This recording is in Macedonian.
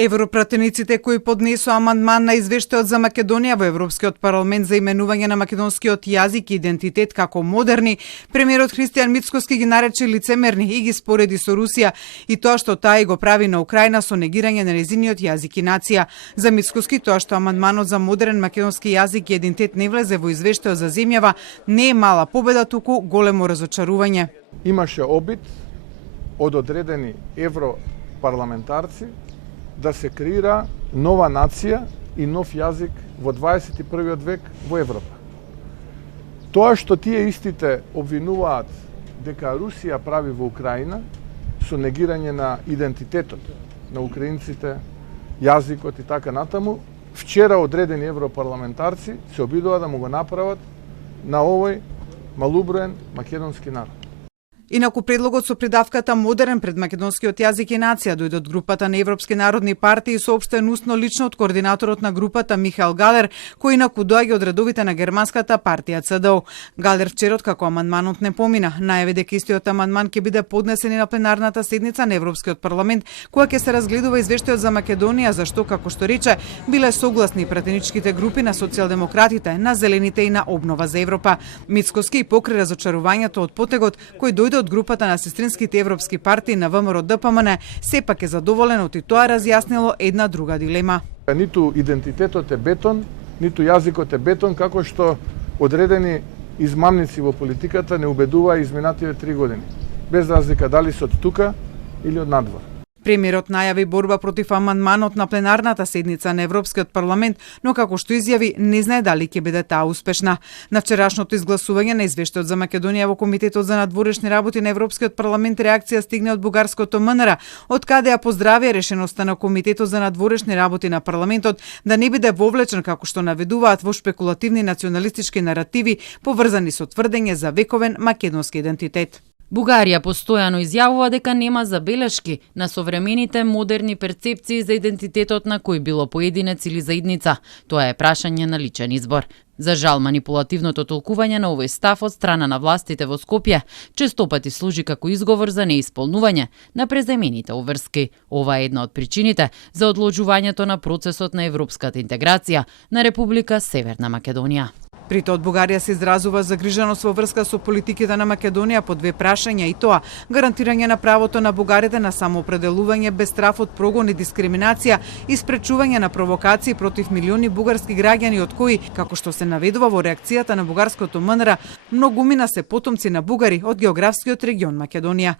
Европратениците кои поднесоа амандман на извештајот за Македонија во Европскиот парламент за именување на македонскиот јазик и идентитет како модерни, премиерот Христијан Мицкоски ги нарече лицемерни и ги спореди со Русија и тоа што таа го прави на Украина со негирање на нејзиниот јазик и нација. За Мицкоски тоа што амандманот за модерен македонски јазик и идентитет не влезе во извештајот за земјава не е мала победа, туку големо разочарување. Имаше обид од одредени европарламентарци да се креира нова нација и нов јазик во 21. век во Европа. Тоа што тие истите обвинуваат дека Русија прави во Украина со негирање на идентитетот на украинците, јазикот и така натаму, вчера одредени европарламентарци се обидува да му го направат на овој малуброен македонски народ. Инаку предлогот со придавката модерен пред македонскиот јазик и нација дојде од групата на Европски народни партии, соопштен устно лично од координаторот на групата Михаел Галер, кој инаку доаѓа од редовите на германската партија ЦДУ. Галер вчерот како амандманот не помина, најави дека истиот амандман ќе биде поднесен и на пленарната седница на Европскиот парламент, која ќе се разгледува извештајот за Македонија, за што, како што рече, биле согласни пратеничките групи на социјалдемократите, на Зелените и на Обнова за Европа. Мицкоски покри разочарувањето од потегот кој дојде од групата на сестринските европски партии на ВМРО ДПМН, сепак е задоволен од и тоа разјаснило една друга дилема. Ниту идентитетот е бетон, ниту јазикот е бетон, како што одредени измамници во политиката не убедуваа изминативе 3 години, без разлика дали се од тука или од надвор. Премиерот најави борба против амандманот на пленарната седница на Европскиот парламент, но како што изјави, не знае дали ќе биде таа успешна. На вчерашното изгласување на извештајот за Македонија во Комитетот за надворешни работи на Европскиот парламент реакција стигне од бугарското МНР, од каде ја поздрави решеноста на Комитетот за надворешни работи на парламентот да не биде вовлечен, како што наведуваат, во шпекулативни националистички наративи поврзани со тврдење за вековен македонски идентитет. Бугарија постојано изјавува дека нема забелешки на современите модерни перцепции за идентитетот на кој било поединец или заидница. Тоа е прашање на личен избор. За жал, манипулативното толкување на овој став од страна на властите во Скопје честопати служи како изговор за неисполнување на преземените обврски. Ова е една од причините за одложувањето на процесот на европската интеграција на Република Северна Македонија. При тоа Бугарија се изразува загриженост во врска со политиките на Македонија по две прашања, и тоа гарантирање на правото на бугарите на самоопределување без страф од прогон и дискриминација и спречување на провокации против милиони бугарски граѓани, од кои, како што се наведува во реакцијата на бугарското МНР, многумина се потомци на бугари од географскиот регион Македонија.